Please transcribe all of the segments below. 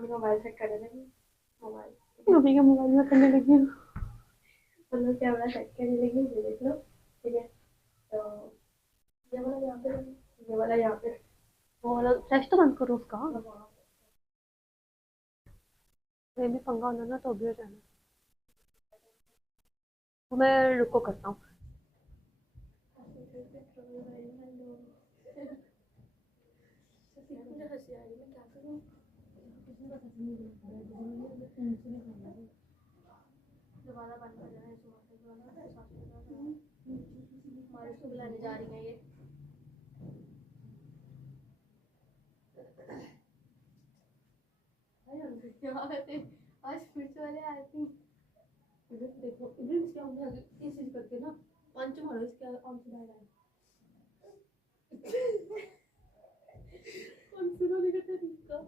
अभी mobile set करने लगी। मोबाइल अभी के मोबाइल में करने लगी हूँ। मतलब कैमरा सेट करने लगी, ये देख लो। ठीक है, तो ये वाला यहाँ पे, ये वाला यहाँ पे, वो वाला फ्लैश तो बंद करो उसका। ये भी पंगा होना ना तो भी हो जाना। तो मैं रुको करता हूँ। मुझे हंसी आ रही है, मैं क्या करूँ? दोबारा बंद कर देना इसको, हमारे उसको बुलाने जा रही हैं ये। आज पुलिस वाले आए थे। देखो इधर क्या होता है, इस चीज करके ना पंच मारो इसके आम से बाहर आए। कौन सी वाली का तरीका?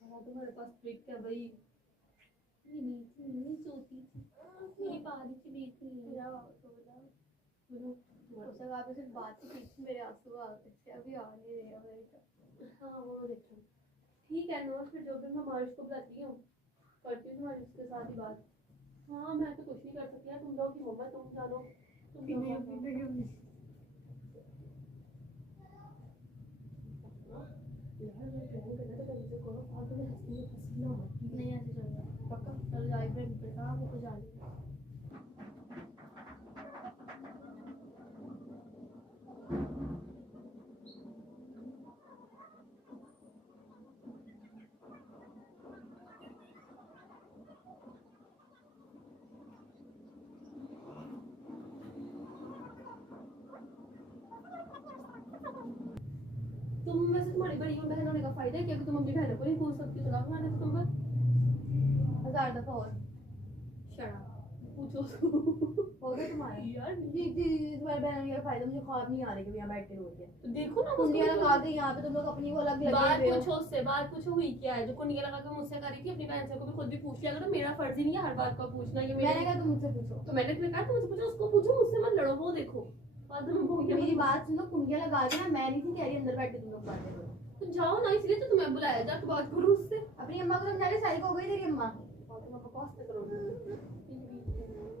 हाँ तुम्हारे पास ट्रिक है भाई। नहीं सोती थी मेरी पारी की बीच में मेरा तो बताओ बोलो। उसका आप सिर्फ बात के पीछे मेरे आंसू आ गए थे, अभी आ नहीं रहे हैं मेरे तो। हाँ वो देखो ठीक है नो, फिर जो भी मैं मारिश को बुलाती हूँ करती हूँ तुम्हारी उसके साथ ही बात। हाँ मैं तो कुछ नहीं कर सकती यार, तुम लोग की मम्मा तुम जानो तुम लोग यार मैं प्लान करना तो मुझे करो और तुम्हें हंसी ना नहीं ऐसे चलेगा पक्का। चलो जाए फ्रेंड पे कहा वो तो जाने। तुम वैसे तुम्हारी बड़ी बहन होने का फायदा है कि अभी तुम अपनी बहनों को नहीं पूछ सकती, सुना मैंने तो तुम पर 1000 दफा और शर्म पूछो हो गया तुम्हारा यार। तुम्हारे बहन का फायदा मुझे ख्वाब नहीं आ रही कि यहाँ बैठ के रोज है तो देखो ना कुंडिया लगा दे यहाँ पे, तुम लोग अपनी वो अलग लगे हुए हो। पूछो उससे बात पूछो हुई क्या है जो कुंडिया लगा के मुझसे कर रही थी, अपनी बहन से को भी खुद भी पूछ लिया करो, मेरा फर्ज ही नहीं है हर बात को पूछना। ये मैंने कहा तुम मुझसे पूछो तो मैंने तुम्हें कहा तुम मुझसे पूछो, उसको पूछो मुझसे मत लड़ो। वो देखो मेरी बात सुनो, कुंडिया लगा के ना मैं नहीं थी कह रही अंदर बैठ के तुम लोग बातें करो तो जाओ ना, इसलिए तो तुम्हें बुलाया जाके बात करो उससे। अपनी अम्मा को समझा रही सारी को हो गई तेरी अम्मा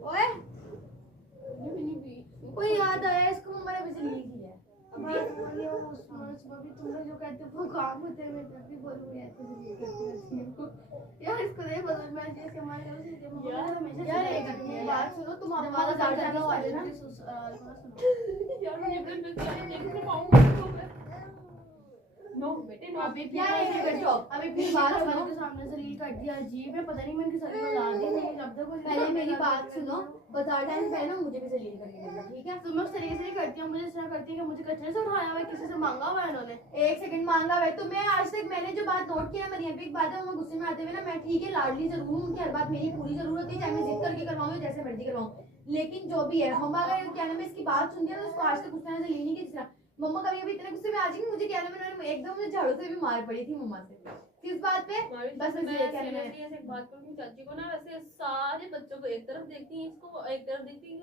ओए कोई याद आया इसको मम्मा ने मुझे ली थी है अभी भी तुम लोग जो कहते हो वो काम होते हैं, मैं जब भी बोलूंगी ऐसे यार इसको नहीं बदल मैं जैसे हमारे यार एक बात सुनो, तुम हमारा जाना वाले ना यार मैं अपने देख नहीं पाऊंगा नो बेटे नो। अभी क्या है बैठो, अभी फिर बात सुनो के सामने से रील कट दिया अजीब है, पता नहीं मैं इनकी सभी को ला दी नहीं जब तक पहले मेरी बात सुनो। बता टाइम पहले मुझे भी जलील करके देना ठीक है। तुम उस तरीके से नहीं करती हो, मुझे इस तरह करती है कि मुझे कचरे से उठाया हुआ है, किसी से मांगा हुआ है इन्होंने। एक सेकंड मांगा हुआ है तो मैं आज तक मैंने जो बात नोट किया मरियम पे, एक बात है वो गुस्से में आते हुए ना मैं ठीक है लाडली जरूर हूँ, उनकी हर बात मेरी पूरी जरूरत है, चाहे मैं जिद करके करवाऊँ जैसे मर्जी करवाऊँ, लेकिन जो भी है मम्मा अगर क्या नाम है इसकी बात सुन दिया तो उसको आज तक गुस्से से ली नहीं की तरह। मम्मा कभी कभी इतने गुस्से में आ जाएंगी, मुझे क्या नाम है एकदम मुझे झाड़ू से भी मार पड़ी थी मम्मा से किस बात पे। बस मैं ऐसे बात करूँ चाची को ना, वैसे सारे बच्चों को एक तरफ देखती है, इसको एक तरफ देखती है।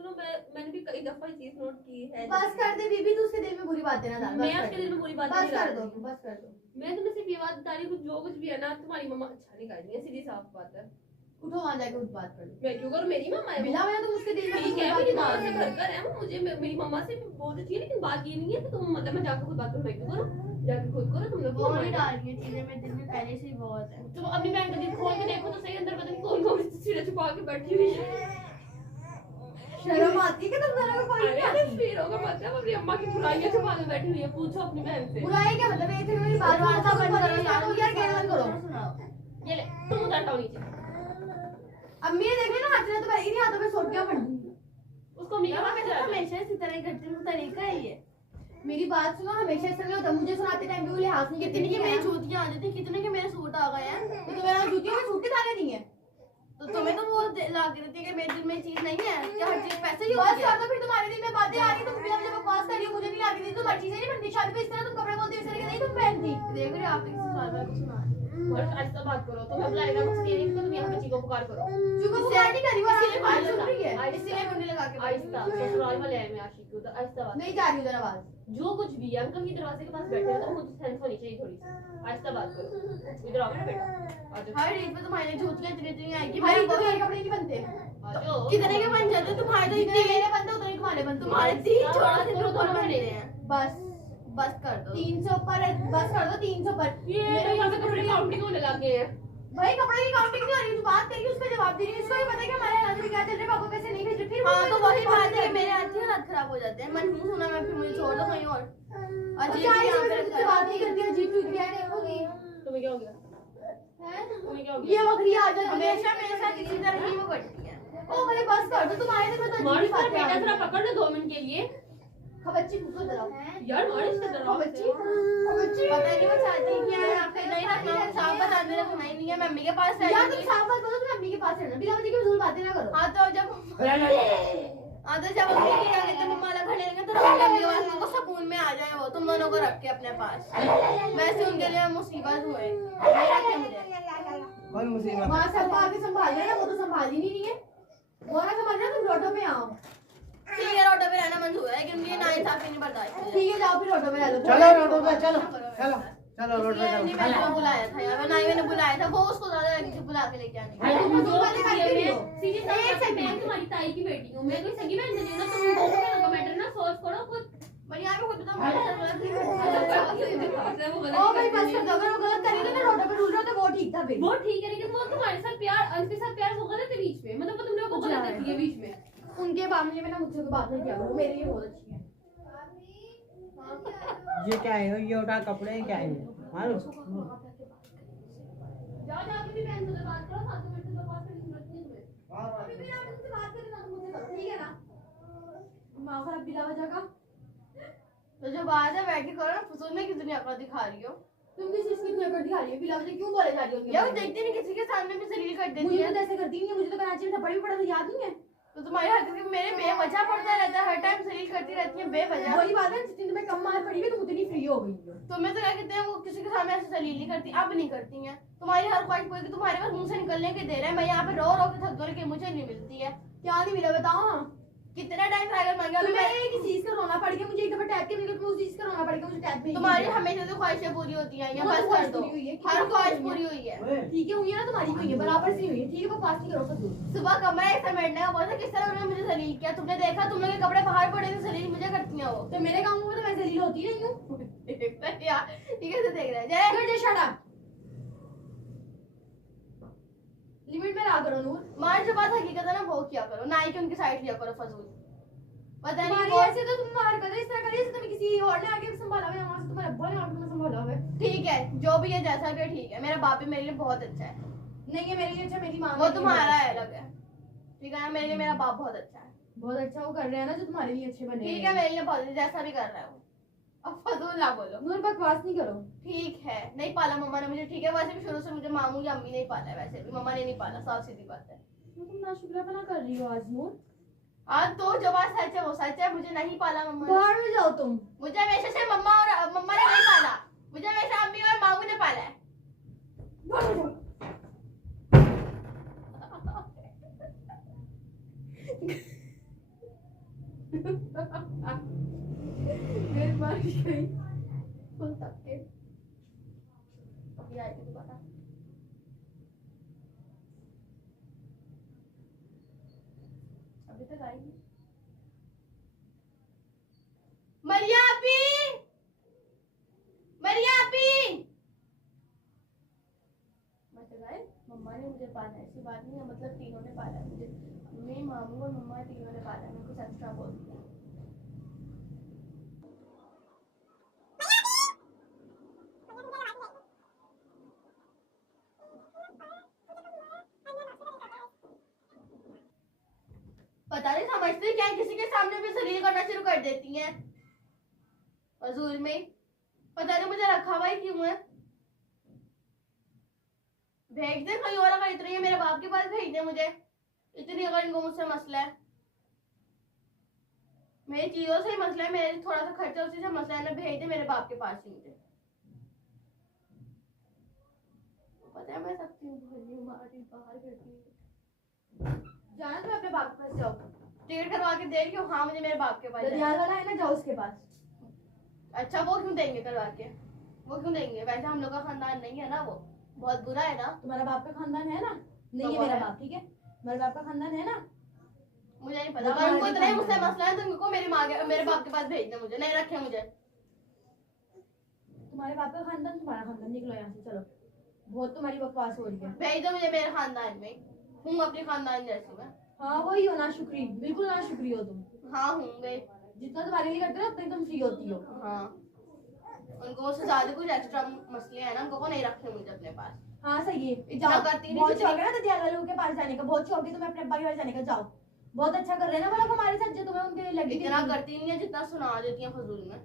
मैंने भी कई दफा ये चीज नोट की है। बस कर दे बीबी, तू उसके दिल में बुरी बातें ना डाल। मैं उसके दिल में बुरी बातें नहीं डाल रही, बस कर दो। मैं तुम्हें सिर्फ ये बात बता रही हूँ जो कुछ भी है ना तुम्हारी मम्मा अच्छा नहीं कर रही है, सीधी साफ बात है। उठो वहां जाके उस बात कर लो। मैं क्यों करूं, मेरी मम्मा है मिला हुआ तुम उसके दिल में ठीक है, मेरी मां से भरकर है वो, मुझे मेरी मम्मा से बहुत अच्छी है, लेकिन बात ये नहीं है कि तुम मतलब मैं जाकर खुद बात करूं, मैं क्यों करूं, जाकर खुद करो। तुम लोग नहीं डाल रही है चीजें मेरे दिल में पहले से ही बहुत है। तुम अपनी बहन का दिल खोल के देखो तो सही, अंदर पता नहीं कौन कौन सी चीजें छुपा के बैठी हुई है। शर्म आती है कि तुम दोनों को कोई नहीं आती। फिर होगा मतलब अपनी अम्मा की बुराइयां छुपा के बैठी हुई है, पूछो अपनी बहन से। बुराई क्या मतलब है, इतनी मेरी बात वार्ता बंद करो यार, क्या बंद करो। ये ले तुम उधर हटाओ नीचे। अम्मी ने देख लिया ना हाथ में तो पहले ही हाथों में सोट क्या पड़ उसको अम्मी हमेशा इसी तरह करते हैं, तरीका है ये। मेरी बात सुनो, हमेशा ऐसा नहीं होता, मुझे सुनाते टाइम भी लिहाज नहीं कितनी की मेरी जूतियां आ जाती, कितने के मेरे सूट आ गए हैं तो मेरा जूतियों में सूट के धागे नहीं है तो तुम्हें तो वो ला के देती है कि मेरे दिल में चीज नहीं है क्या, हर चीज पैसे ही होती है। तो फिर तुम्हारे दिल में बातें आ रही, तुम बिना मुझे बकवास कर रही हो, मुझे नहीं लाके दी, तुम हर चीजें नहीं बनती शादी पे इस तरह तुम कपड़े बोलती हो इस तरह के नहीं तुम पहनती। देख रहे आप किसी सवाल में सुना ऐसा बात करो तो बुलाएगा मकसद ये नहीं कि तुम यहाँ पे चीखो पुकार करो। चुको पुकार नहीं करी, वो इसीलिए बात सुन रही है, इसलिए मुंडी लगा के आहिस्ता ससुराल वाले आए मैं आशिक को तो आहिस्ता बात नहीं जा रही उधर आवाज। जो कुछ भी है अंकल के दरवाजे के पास बैठे हो तो मुझे सेंस होनी चाहिए थोड़ी सी। आहिस्ता बात करो, इधर आओ ना बेटा, आ जाओ। हर रीत पे तुम्हारे झूठियां इतनी आएगी, हर मेरे रीत पे मेरे कपड़े नहीं बनते, आ जाओ। कितने के बन जाते तुम्हारे, तो इतने मेरे बनते उतने तुम्हारे बनते, तुम्हारे 3 छोड़ा से तो दोनों बनते हैं। बस बस कर दो, 300 पर बस कर दो, 300 पर। ये तो यहाँ पे कपड़े काउंटिंग होने लग गए हैं। भाई कपड़े की काउंटिंग नहीं हो रही, तू बात करिए उसका जवाब दे रही है, उसको भी पता है कि हमारे हाथ में क्या चल रहा है, पापा पैसे नहीं भेज रहे, फिर हाँ तो वही बात है कि मेरे हाथ की हाथ खराब हो जाते हैं, मन मुंह सुना मैं फिर मुझे छोड़ दो कहीं और। अजीब यहाँ पे बात नहीं करती, अजीब क्यों क्या देखोगी? तुम्हें क्या हो गया? तुम्हें क्या हो गया? ये बकरी आ जाती है हमेशा मेरे साथ इसी तरह ही वो करती है। ओ भाई बस कर दो, तुम आए थे मैं तो मार अजीब बात बेटा जरा पकड़ लो 2 मिनट के लिए। खबच्ची पूछो जरा यार मार इससे जरा खबच्ची पता नहीं वो चाहती है क्या है, आपके नहीं रखना, साफ बता देना तुम्हें नहीं है, मम्मी के पास है यार, तुम साफ बात बोलो, तुम मम्मी के पास रहना, बिना वजह के फजूल बातें ना करो। हां तो जब मम्मी की क्या कहते हैं मम्मा अलग खड़े रहेंगे तो मम्मी के पास उनको सुकून में आ जाए, वो तुम दोनों को रख के अपने पास, वैसे उनके लिए मुसीबत हुए नहीं रखे मुझे। कौन मुसीबत? मां सब आगे संभाल रहे हैं, वो तो संभाल ही नहीं रही है, वो ना समझ रहे तुम रोटो पे आओ। ठीक है रोटो पे रहना मंजूर है, लेकिन मुझे ना इंसाफी नहीं बर्दाश्त। ठीक है जाओ फिर रोटो पे रह लो, चलो रोड पे चलो चलो चलो रोड पे नहीं चलो। मैंने बुलाया था यार, ना ही मैंने बुलाया था, वो उसको ज्यादा लगी थी बुला के लेके आने भाई तुम जो वाली बात करी हो। सीधी एक सेकंड मैं तुम्हारी ताई की बेटी हूं, मैं कोई सगी बहन नहीं हूं ना, तुम दोनों का मैटर ना सोच करो खुद। मैं यहाँ पे खुद बता ओ भाई बस कर दो, अगर वो गलत करेगी ना रोटो पे रूल रहा तो वो ठीक था फिर। वो ठीक है लेकिन वो तुम्हारे साथ प्यार अंश के साथ प्यार होगा ना तेरे बीच में, मतलब वो तुम लोग को गलत करती है बीच में। उनके मामले में ना मुझसे कोई बात नहीं किया करो, मेरे लिए बहुत अच्छी है। ये क्या है? ये उठा कपड़े क्या है? मारो। जाओ जाके भी बहन से बात करो, 7 मिनट से बात करने की जरूरत नहीं है तुम्हें। अभी भी आप मुझसे बात करें ना तो मुझसे करो, ठीक है ना? माँ खराब बिला वजह का तो जो बात है बैठ के करो ना, फजूल में कितनी अकड़ दिखा रही हो तुम, किस चीज की इतनी अकड़ दिखा रही हो, बिला वजह क्यों बोले जा रही हो? यार देखती नहीं किसी के सामने भी जलील कर देती है, मुझे तो ऐसे करती नहीं है, मुझे तो कराची में थप्पड़ भी पड़ा था याद नहीं है? तो तुम्हारी हरकत मेरे बेवजह पड़ता रहता है, हर टाइम जलील करती रहती है बेवजह। वही बात है जितनी तुम्हें कम मार पड़ी है तुम उतनी फ्री हो गई हो। तुम्हें तो क्या कहते हैं वो किसी के सामने ऐसे जलील नहीं करती, अब नहीं करती हैं। तुम्हारी हर ख्वाहिश कोई तुम्हारे पास मुंह से निकलने के दे रहा है, मैं यहाँ पे रो रो के थक के मुझे नहीं मिलती है। क्या नहीं मिला बताओ ना, कितना टाइम ट्रायल मांगा अभी मैं एक चीज का रोना पड़ गया, मुझे एक दफा टैप के मिल गया, उस चीज का रोना पड़ गया, मुझे टैप भी तुम्हारी हमेशा तो ख्वाहिशें पूरी होती हैं, या बस कर दो, हर ख्वाहिश पूरी हुई है। ठीक है हुई है ना, तुम्हारी हुई है बराबर सी हुई है, ठीक है बकवास नहीं करो फजूल। सुबह कमरा ऐसा बैठने का बोला किस तरह उन्होंने मुझे जलील किया, तुमने देखा तुम लोग के कपड़े बाहर पड़े थे, जलील मुझे करती हैं वो, तो मेरे काम में तो मैं जलील होती नहीं हूँ यार। ठीक है तो देख रहा है जय शट अप, लिमिट में रहा करो नूर, मार जो बात हकीकत है ना वो किया करो, ना ही कि उनकी साइड लिया करो फजूल। पता नहीं ऐसे तो तुम मार कर इस तरह करिए, तुम्हें किसी और ने आके संभाला हुआ है, वहां से तुम्हारे अब्बा ने आके संभाला हुआ है। ठीक है जो भी है जैसा भी ठीक है, मेरा बाप भी मेरे लिए बहुत अच्छा है। नहीं है मेरे लिए अच्छा, मेरी माँ वो तुम्हारा है अलग है, ठीक है ना, मेरे लिए मेरा बाप बहुत अच्छा है, बहुत अच्छा वो कर रहे हैं ना जो तुम्हारे लिए अच्छे बने, ठीक है मेरे लिए बहुत जैसा भी कर रहा है वो, अब फजूल ना बोलो, नूर बकवास नहीं करो। ठीक है नहीं पाला मम्मा ने मुझे, ठीक है वैसे भी शुरू से मुझे मामू या अम्मी नहीं पाला है, वैसे भी मम्मा ने नहीं पाला, साफ सीधी बात है। तुम नाशुक्रापना कर रही हो आज नूर, आज तो जो बात सच है वो सच है, मुझे नहीं पाला मम्मा ने। बाहर में जाओ तुम, मुझे हमेशा से मम्मा ने नहीं पाला, मुझे हमेशा अम्मी और मामू ने पाला है। बारिश गई फुल तक के अभी आएगी दोबारा। अभी तक आएगी मरिया आपी, मरिया आपी। मम्मा ने मुझे पाला है, ऐसी बात नहीं है, मतलब तीनों ने पाला है मुझे, मम्मी मामू और मम्मा तीनों ने पाला है, मेरे को एक्स्ट्रा बोल दिया। पता नहीं समझती क्या किसी के सामने भी जलील करना शुरू कर देती हैं फजूल में, पता नहीं मुझे रखा हुआ ही क्यों है। भेज दे कोई और, अगर इतनी है मेरे बाप के पास भेज दे मुझे, इतनी अगर इनको मुझसे मसला है, मेरी चीजों से ही मसला है, मेरे थोड़ा सा खर्चा उसी से मसला है ना, भेज दे मेरे बाप के पास ही मुझे। क्यों भरी हमारी बाहर करती है? जाना तुम अपने बाप के पास जाओ, टिकट करवा के दे रही हो। हाँ मुझे मेरे बाप के पास दरियाल वाला है ना, जाओ उसके पास। अच्छा वो क्यों देंगे करवा के, वो क्यों देंगे? वैसे हम लोग का खानदान नहीं है ना, वो बहुत बुरा है ना। तुम्हारा बाप का खानदान है ना? नहीं है मेरा बाप, ठीक है, मेरे बाप का खानदान है ना। मुझे नहीं पता, अगर उनको इतना ही मुझसे मसला है तो उनको मेरी माँ के मेरे बाप के पास भेजना, मुझे नहीं रखे मुझे। तुम्हारे बाप का खानदान तुम्हारा खानदान, निकलो यहाँ से, चलो। बहुत तुम्हारी बकवास हो रही है। भेज दो मुझे मेरे खानदान में, हूँ अपने खानदान जैसी मैं। हाँ वही हो ना, शुक्री, बिल्कुल ना शुक्री हो तुम। हाँ हूँ मैं, जितना तुम्हारे लिए करते हो उतनी तुम फ्री होती हो। हाँ उनको मुझसे ज्यादा कुछ एक्स्ट्रा मसले हैं ना, उनको को नहीं रखे मुझे अपने पास। हाँ सही है, इतना करती नहीं। बहुत शौक है ना दरियाल वालों के पास जाने का, बहुत शौक है तुम्हें अपने अब्बा के पास जाने का, जाओ। बहुत अच्छा कर रहे हैं ना वो लोग हमारे साथ, जो तुम्हें उनके लगी। इतना करती नहीं है जितना सुना देती है फजूल में।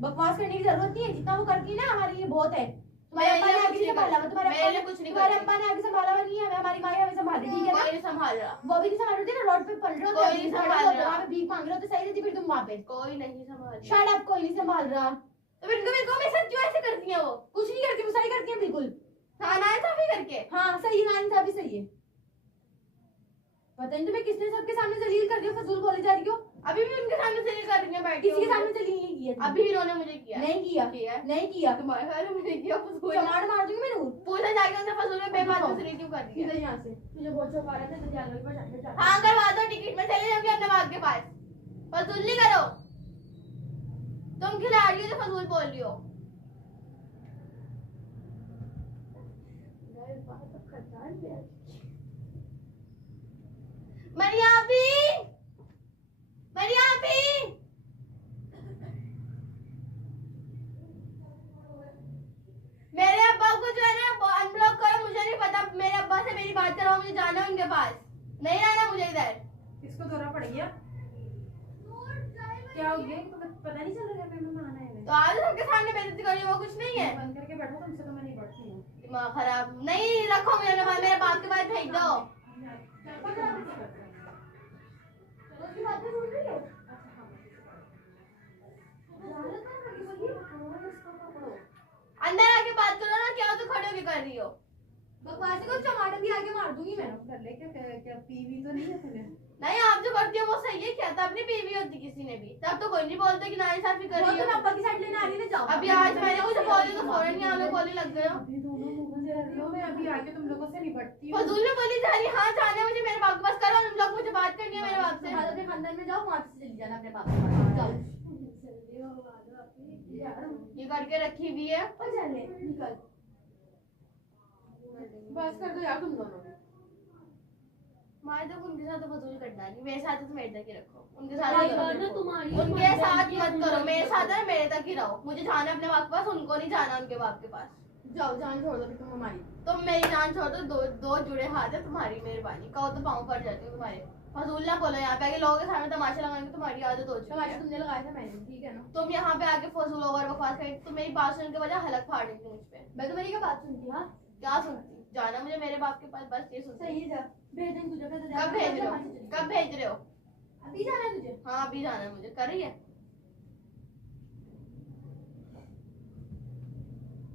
बकवास करने की जरूरत नहीं है, जितना वो करती है ना हमारे लिए बहुत है। तुम्हारे अब्बा ने आगे संभाला, तुम्हारे अब्बा ने आगे संभाला नहीं है, हमारी माँ हमें संभाली, ठीक है ना? कोई संभाल रहा, वो भी नहीं संभाल रही ना, रोड पे पड़ रहे हो, कोई नहीं संभाल रहा, वहाँ पे भीख मांग रहे हो तो सही रहती फिर तुम वहाँ पे। कोई नहीं संभाल, शायद आप कोई नहीं संभाल रहा, तो फिर मेरे को मेरे साथ क्यों ऐसे करती है? वो कुछ नहीं करती, वो सही करती है बिल्कुल, नाइंसाफी करके। हाँ सही, नाइंसाफी सही है। पता नहीं तुम्हें किसने सबके सामने जलील कर दिया, फजूल बोले जा रही हो। अभी भी उनके सामने जलील कर रही है, बैठ किसी के सामने जलील नहीं किया, अभी भी इन्होंने मुझे किया। नहीं किया, नहीं किया, तुम्हारे घर में नहीं किया। फजूल चमाड़ मार दूंगी मैं, पूछा जाके उनसे फजूल में बेबात में जलील क्यों कर रही है? यहाँ से मुझे बहुत शौक आ रहा था, तो जाने पर हाँ करवा दो टिकट, मैं चले जाऊंगी अपने बाप के पास। फजूल नहीं करो, तुम खिला रही हो तो फजूल बोल रही हो। मरियापी, मरियापी, मेरे अब्बा को जो है ना अनब्लॉक करो, मुझे नहीं पता, मेरे अब्बा से मेरी बात कराओ, मुझे जाना है उनके पास, नहीं रहना मुझे इधर। इसको दौरा पड़ गया, क्या हो गया? तो पता नहीं चल रहा है मेहमान आए हैं। तो आज सबके सामने बेइज्जती करी, वो कुछ नहीं है। बंद करके बैठो, तुमसे तो मैं नहीं बैठती हूँ। दिमाग खराब नहीं रखो, मेरे बाप के पास भेज दो। अंदर आके बात करो ना, क्या तो खड़े होके कर रही हो बकवास? को टमाटर भी आगे मार दूंगी मैं। कर ले, क्या पीवी तो नहीं है तूने? नहीं, आप जो करती हो वो सही है क्या? तब नहीं पीवी होती किसी ने भी, तब तो कोई नहीं बोलते कि नाइंसाफी कर रही है। अब्बा की साइड लेने आ रही है, जाओ। अभी आज मैंने कुछ बोली तो फौरन यहाँ पे बोलने लग गए हो। अभी दोनों मुंह से रह रही हो, मैं अभी आके तुम लोगों से निपटती हूँ। फजूल में बोली जा रही। हाँ जाने मुझे मेरे बाप के पास करो, तुम लोग मुझे बात करनी है मेरे बाप से। हाँ अपने खानदान में जाओ, वहाँ से चली जाना अपने बाप के पास, जाओ। ये करके रखी हुई है, निकल बस कर दो यार तुम दोनों। मारे तो उनके साथ तो फजूल करना नहीं, मेरे साथ तो मेरे तक ही रखो, उनके साथ उनके साथ मत करो, मेरे साथ है मेरे तक ही रहो। मुझे जाना अपने बाप के पास, उनको नहीं जाना उनके बाप के पास। जाओ, जान छोड़ दो तुम हमारी, तुम मेरी जान छोड़ दो। दो जुड़े हाथ है तुम्हारी, मेहरबानी कहो तो पाँव पड़ जाती हूँ तुम्हारे। फजूल ना बोलो, यहाँ पे आके लोगों के सामने तमाशा लगाने की तुम्हारी आदत हो चुकी है। तुमने लगाया था मैंने, ठीक है ना? तुम यहाँ पे आके फजूल ओवर बकवास करें, तुम मेरी बात सुनने के वजह हलक फाड़ रही थी मुझ पे। मैं तो मेरी क्या बात सुनती? हाँ क्या सुनती? जाना मुझे मेरे बाप के पास, बस ये सुनती। सही है, जा भेज देंगे तुझे। कब भेज रहे हो? कब भेज रहे हो? अभी जाना है तुझे? हाँ अभी जाना है मुझे। कर रही है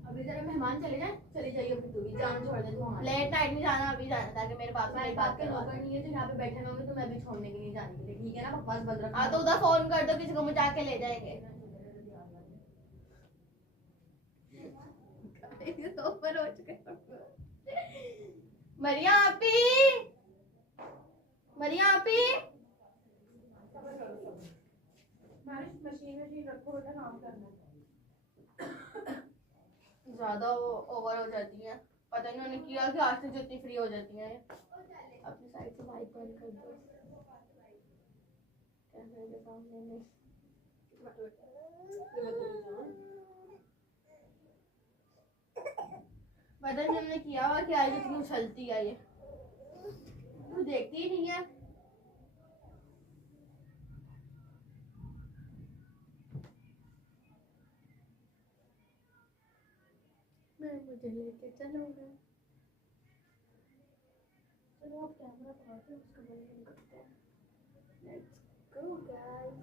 अभी जरा मेहमान चले जाए, चली जाइए फिर तू भी, जान छोड़ दे तू। लेट नाइट नहीं जाना, अभी जाना, ताकि मेरे पास मेरी बात के नौकर नहीं है जो यहाँ पे बैठे होंगे तो मैं भी छोड़ने के लिए जाने के लिए, ठीक है ना? बकवास बंद रखो। हाँ तो उधर फोन कर दो, किसी को मुझे आके ले जाएंगे। तो ऊपर हो चुके मरिया आपी, मरिया आपी, मशीन रखो बेटा, काम करना। ज्यादा ओवर हो जाती है, पता नहीं उन्होंने किया कि आज से जितनी फ्री हो जाती है। अपनी साइड से माइक बंद कर दो, कैमरे के सामने नहीं। पता नहीं हमने किया हुआ क्या है, जितनी उछलती है ये, तू देखती ही नहीं है। मैं मुझे लेके चलूंगा। चलो आप कैमरा पकड़ते हैं, उसका बंद करते हैं। Let's go guys.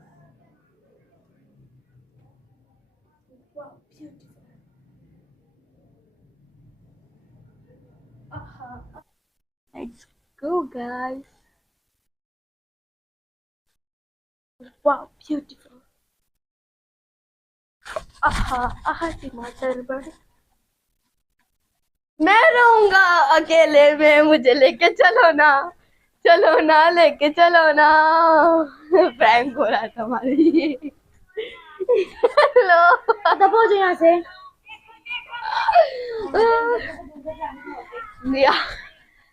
Wow beautiful. आहा Let's go, guys. Wow, beautiful. आहा टमाटर बड़े। मैं रहूंगा अकेले में, मुझे लेके चलो ना लेके चलो ना। प्रैंक हो रहा था हमारे लिए। चलो दबो जो यहाँ से। या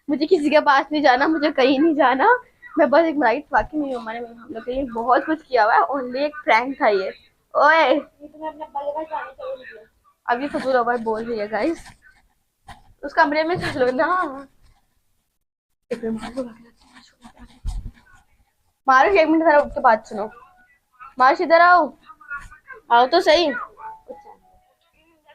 मुझे किसी के पास नहीं जाना, मुझे कहीं नहीं जाना। मैं बस एक राइट, वाकई मेरी मम्मा ने हम लोग के लिए बहुत कुछ किया हुआ है। ओनली एक प्रैंक था ये। ओए अब ये फजूल आवाज बोल रही है गाइस। उस कमरे में चलो ना। मारुष 1 मिनट जरा उठ के बात सुनो। मारुष इधर आओ तो सही।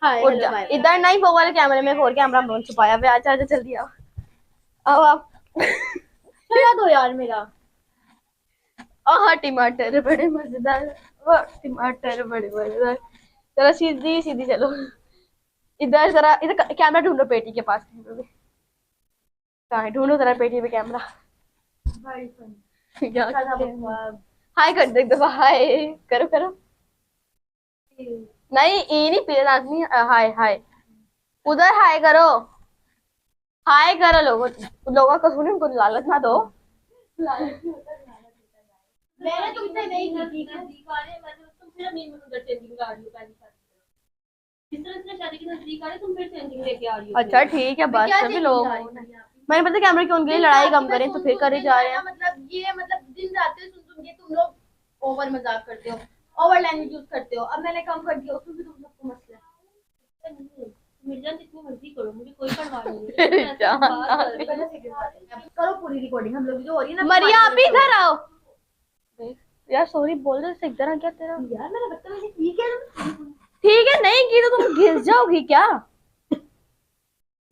हाय उठ हेलो जा। बाय। इधर नहीं, वो वाले कैमरे में, और कैमरा में छुपाया हुआ है। आजा जल्दी आओ आप। चला दो यार मेरा। आहा टमाटर बड़े मजेदार। वाह टमाटर बड़े मजेदार। चलो सीधी सीधी चलो। इधर जरा, इधर कैमरा ढूंढो पेटी के पास। कहाँ है? ढूंढो जरा पेटी पे कैमरा। हाय कर दो एक दफा। हाय करो। नहीं ये नहीं पीले आदमी। हाय हाय उधर हाय करो। हाय करो लोगों को सुने, उनको लालच ना दो। मैंने तुमसे नहीं की थी। नजदीक आ रहे हैं, मतलब तुम फिर अमीन में उधर चेंजिंग ला रही हो पहली शादी। जिस तरह से शादी के नजदीक आ रहे तुम फिर चेंजिंग लेके आ रही हो। अच्छा ठीक है, बस क्या सभी लोग। चीज़ मैंने पता कैमरे की उनके लिए लड़ाई कम करें तो फिर करे जा रहे हैं। मतलब ये मतलब दिन रात सुन के तुम लोग ओवर मजाक करते हो, ओवर लैंग्वेज यूज करते हो। अब मैंने कम कर दिया, उसमें भी तुम सबको मसला है। मिर्जा जितनी मर्जी करो, मुझे कोई परवाह नहीं है। करो पूरी रिकॉर्डिंग हम लोग जो हो रही है ना। मरिया आप ही इधर आओ यार। सॉरी बोल रहे इधर आ क्या तेरा। यार मैंने बदतमीजी की क्या? ठीक है नहीं की तो तुम घिस जाओगी क्या?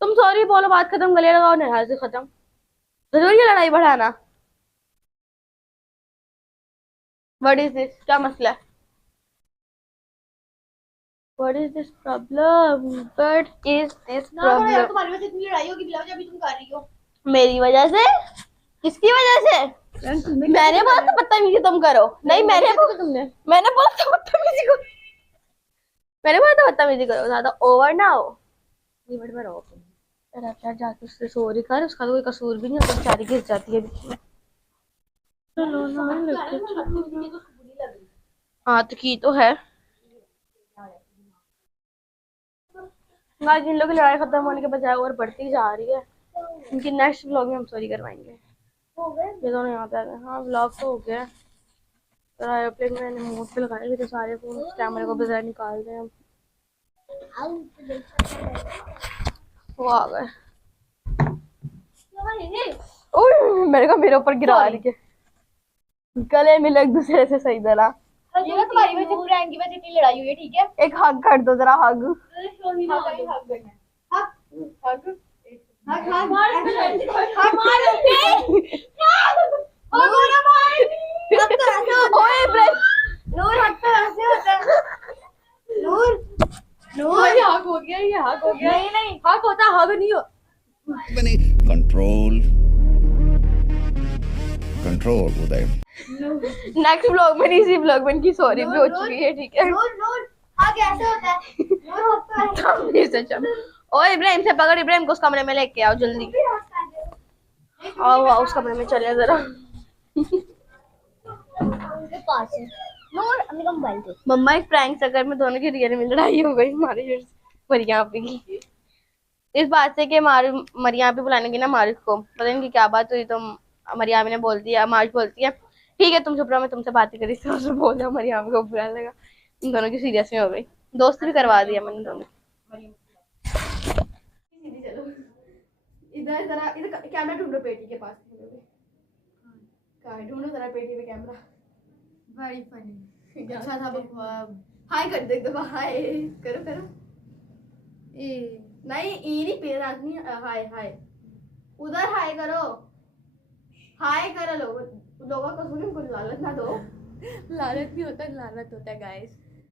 तुम सॉरी बोलो, बात खत्म, गले लगाओ, निहाल से खत्म। जरूरी है लड़ाई बढ़ाना? What is this? क्या मसला है? What is this problem? What is this ना करो यार, प्रॉब्लम? तुम्हारी वजह से इतनी लड़ाई होगी बिला वजह अभी तुम कर रही हो। मेरी वजह से? किसकी वजह से? मैंने बोला था बदतमीजी तुम करो। नहीं मैंने बोला था बदतमीजी करो। मैंने बोला था बदतमीजी करो, ज्यादा ओवर ना हो। लिमिट में रहो। यार जाके उससे सॉरी कर, उसका तो कोई कसूर भी नहीं होता, बेचारी घिस जाती है बीच में। चलो ना हाँ तो की तो है। आज इन लोगों की लड़ाई खत्म होने के बजाय और बढ़ती जा रही है। इनकी नेक्स्ट व्लॉग में हम सॉरी करवाएंगे। ये दोनों यहाँ पे आ गए। हाँ व्लॉग तो हो गया। तो एयरप्लेन में मैंने मोड पे लगाए थे सारे फोन, कैमरे को बाहर निकाल रहे हैं हम। वो आ गए। मेरे को मेरे ऊपर गिरा रही है। गले मिले एक दूसरे से सही तरह। ये ना तुम्हारी वजह से प्रैंक की वजह से इतनी लड़ाई हुई है, ठीक है? एक हग कर दो जरा, हग। नहीं हक होता, हग नहीं हो। कंट्रोल उदय। नेक्स्ट व्लॉग में, इसी व्लॉग में इनकी सॉरी भी हो चुकी है, ठीक है? नूर हग ऐसे होता है। नूर हक ओए इब्राहिम से पकड़, इब्राहिम को उस कमरे में लेके आओ जल्दी। आओ आओ उस कमरे में चले जरा। पास है नूर, अम्मी का मोबाइल दे। मम्मा एक प्रैंक चक्कर में दोनों की रियल में लड़ाई हो गई हमारे मरिया आपी की। इस बात से कि मरिया आपी बुलाने की ना मारिश को, पता नहीं कि क्या बात हुई, तो मरिया ने बोल दिया, मारिश बोलती है ठीक है तुम चुप रहो, मैं तुमसे बात ही करी थी। बोल दिया मरिया को बुरा लगा। इन दोनों की सीरियस में हो गई, दोस्त भी करवा दिया मैंने दोनों। इधर जरा, इधर कैमरा ढूंढो पेटी के पास। कहाँ ढूंढो जरा पेटी पे कैमरा। बड़ी फनी अच्छा था बकवास। हाय कर दो एक दफा। हाय करो। नहीं ये नहीं पीले आदमी। हाय हाय उधर हाय करो। हाय करो लोगों को सुने, उनको लालच ना दो। लालच भी होता है, लालच होता है गाइस।